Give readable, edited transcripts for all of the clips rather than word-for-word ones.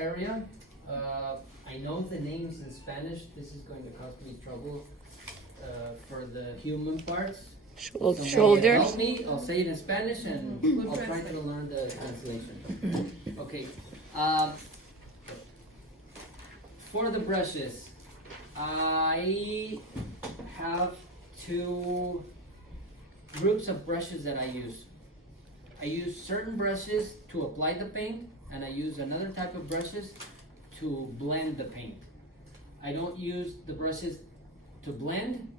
area, I know the names in Spanish. This is going to cause me trouble for the human parts. Somebody Shoulders. help me. I'll say it in Spanish and I'll try to learn the translation. Okay. For the brushes, I have two groups of brushes that I use. I use certain brushes to apply the paint, and I use another type of brushes to blend the paint. I don't use the brushes to blend,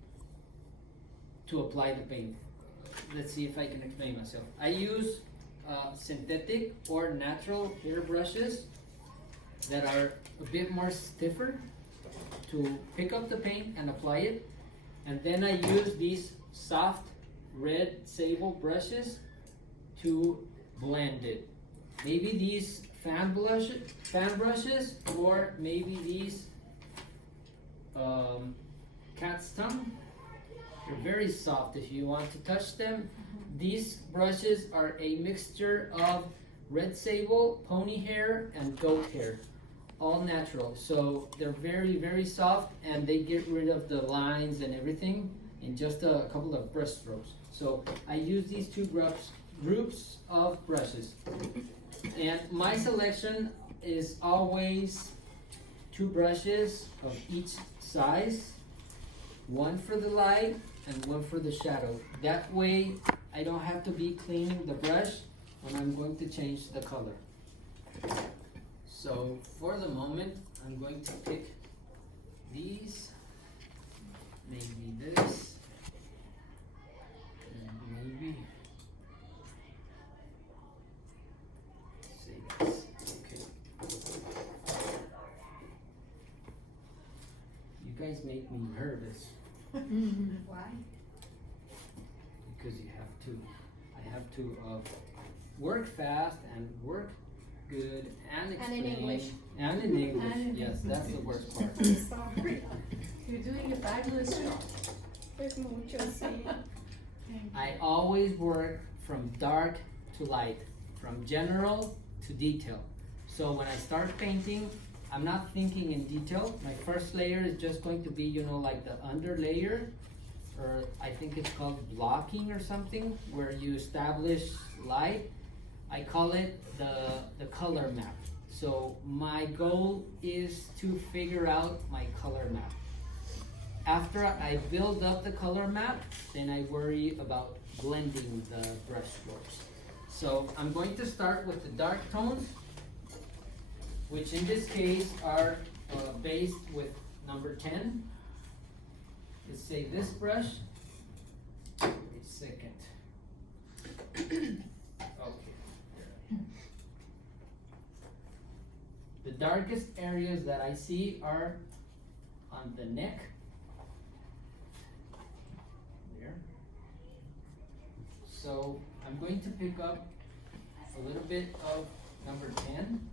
to apply the paint. Let's see if I can explain myself. I use synthetic or natural hair brushes that are a bit more stiffer to pick up the paint and apply it. And then I use these soft red sable brushes to blend it. Maybe these fan brushes, or maybe these cat's tongue. They're very soft if you want to touch them. These brushes are a mixture of red sable, pony hair, and goat hair. All natural. So they're very, very soft, and they get rid of the lines and everything in just a couple of brush strokes. So I use these two groups of brushes. And my selection is always two brushes of each size, one for the light and one for the shadow. That way I don't have to be cleaning the brush when I'm going to change the color. So for the moment, I'm going to pick these, maybe this, and maybe say this. Okay. You guys make me nervous. Why? Because I have to work fast and work good and explain. And in English. And in English, yes, that's the worst part. Sorry. You're doing a fabulous job. Pues mucho, sí. I always work from dark to light, from general to detail. So when I start painting, I'm not thinking in detail. My first layer is just going to be, like the under layer, or I think it's called blocking or something, where you establish light. I call it the color map. So my goal is to figure out my color map. After I build up the color map, then I worry about blending the brush strokes. So I'm going to start with the dark tones, which in this case are based with number 10. Let's say this brush. Wait a second. Okay. The darkest areas that I see are on the neck. There. So I'm going to pick up a little bit of number 10.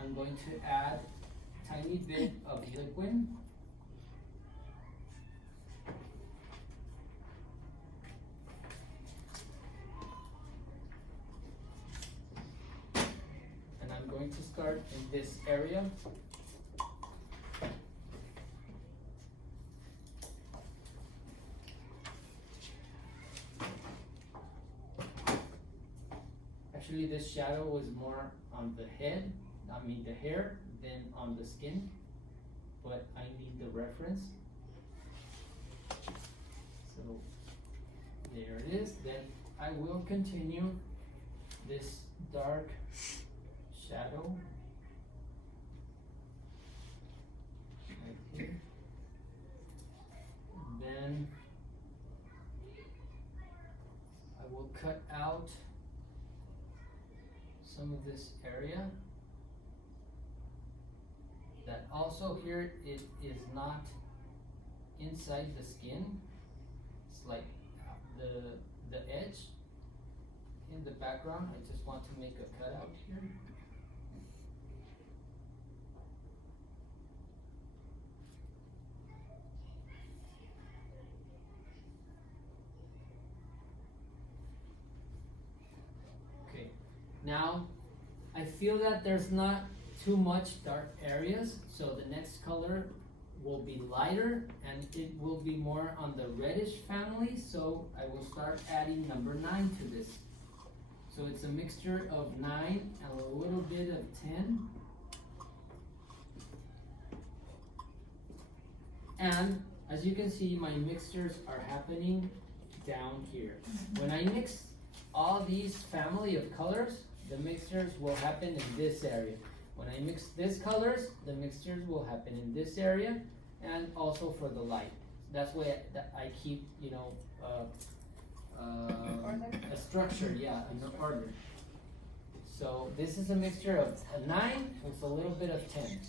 I'm going to add a tiny bit of liquid. And I'm going to start in this area. Actually, this shadow was more on the head, the hair, than on the skin, but I need the reference. So there it is. Then I will continue this dark shadow right here. And then I will cut out some of this area. That also here it is not inside the skin. It's like the edge in the background. I just want to make a cutout here. Okay, now I feel that there's not too much dark areas, so the next color will be lighter and it will be more on the reddish family, so I will start adding number 9 to this. So it's a mixture of 9 and a little bit of 10. And as you can see, my mixtures are happening down here. When I mix all these family of colors, the mixtures will happen in this area. When I mix these colors, the mixtures will happen in this area, and also for the light. That's why I keep, you know, a structure, yeah, an order. So this is a mixture of a 9 with a little bit of 10.